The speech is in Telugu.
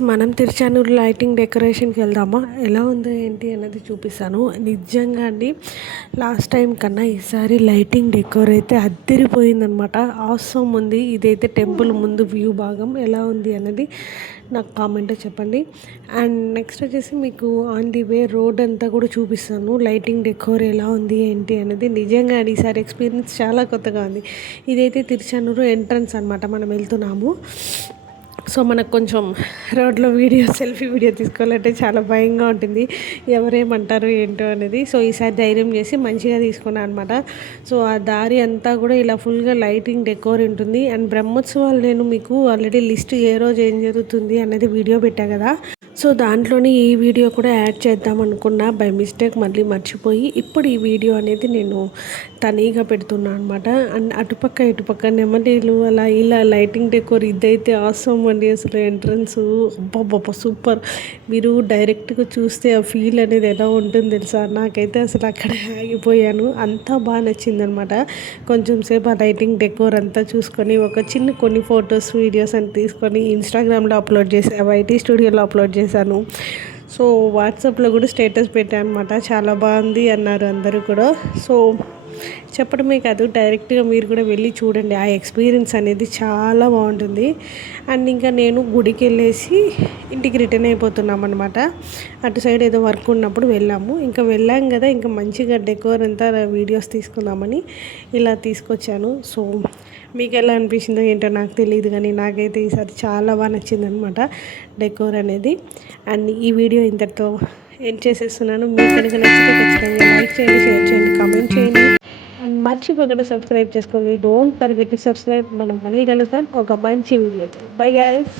మనం తిరుచానూరు లైటింగ్ డెకరేషన్కి వెళ్దామా? ఎలా ఉందో ఏంటి అన్నది చూపిస్తాను. నిజంగా అండి లాస్ట్ టైం కన్నా ఈసారి లైటింగ్ డెకోర్ అయితే అద్దరిపోయిందనమాట ఆసమ్ ఉంది. ఇదైతే టెంపుల్ ముందు వ్యూ భాగం. ఎలా ఉంది అన్నది నాకు కామెంట్ చెప్పండి. అండ్ నెక్స్ట్ వచ్చేసి మీకు ఆన్ ది వే రోడ్ అంతా కూడా చూపిస్తాను. లైటింగ్ డెకోర్ ఎలా ఉంది ఏంటి అనేది నిజంగా ఈసారి ఎక్స్పీరియన్స్ చాలా కొత్తగా ఉంది. ఇదైతే తిరుచానూరు ఎంట్రన్స్ అనమాట మనం వెళ్తున్నాము. సో మనకు కొంచెం రోడ్లో వీడియో సెల్ఫీ వీడియో తీసుకోవాలంటే చాలా భయంగా ఉంటుంది. ఎవరేమంటారు ఏంటో అనేది. సో ఈసారి ధైర్యం చేసి మంచిగా తీసుకున్నాను అనమాట సో ఆ దారి అంతా కూడా ఇలా ఫుల్గా లైటింగ్ డెకోర్ ఉంటుంది. అండ్ బ్రహ్మోత్సవాలు నేను మీకు ఆల్రెడీ లిస్ట్ ఏ రోజు ఏం జరుగుతుంది అనేది వీడియో పెట్టా కదా. సో దాంట్లోనే ఈ వీడియో కూడా యాడ్ చేద్దాం అనుకున్నా. బై మిస్టేక్ మళ్ళీ మర్చిపోయి ఇప్పుడు ఈ వీడియో అనేది నేను తనీగా పెడుతున్నాను అనమాట అండ్ అటుపక్క ఇటుపక్క నెమలీలు అలా ఇలా లైటింగ్ డెకోర్ ఇదైతే ఆసం అండి అసలు ఎంట్రన్స్ అబ్బబ్బబ్బ సూపర్ మీరు డైరెక్ట్గా చూస్తే ఆ ఫీల్ అనేది ఎలా ఉంటుంది తెలుసా? నాకైతే అసలు అక్కడ ఆగిపోయాను. అంతా బాగా నచ్చిందనమాట కొంచెం సేపు ఆ లైటింగ్ డెకోర్ అంతా చూసుకొని ఒక చిన్న కొన్ని ఫొటోస్ వీడియోస్ అని తీసుకొని ఇన్స్టాగ్రామ్లో అప్లోడ్ చేసి వైటీ స్టూడియోలో అప్లోడ్ చేసి చేశాను. సో వాట్సాప్లో కూడా స్టేటస్ పెట్టాను అనమాట చాలా బాగుంది అన్నారు అందరూ కూడా. సో చెప్పడమే కాదు డైరెక్ట్గా మీరు కూడా వెళ్ళి చూడండి. ఆ ఎక్స్పీరియన్స్ అనేది చాలా బాగుంటుంది. అండ్ ఇంకా నేను గుడికి వెళ్ళేసి ఇంటికి రిటర్న్ అయిపోతున్నాం అనమాట అటు సైడ్ ఏదో వర్క్ ఉన్నప్పుడు వెళ్ళాము. ఇంకా వెళ్ళాం కదా ఇంకా మంచిగా డెకోర్ అంతా వీడియోస్ తీసుకుందామని ఇలా తీసుకొచ్చాను. సో మీకు ఎలా అనిపించిందో ఏంటో నాకు తెలియదు కానీ నాకైతే ఈసారి చాలా బాగా నచ్చిందనమాట డెకోర్ అనేది. అండ్ ఈ వీడియో ఇంతటితో ఏం చేసేస్తున్నాను. మీకు కనుక నచ్చితే ఖచ్చితంగా లైక్ చేయండి షేర్ చేయండి కామెంట్ చేయండి. మర్చిపోకుండా సబ్స్క్రైబ్ చేసుకోండి. డోంట్ ఫర్గెట్ సబ్స్క్రైబ్ మనం మళ్ళీ కలుస్తాం ఒక మంచి వీడియో బై గైస్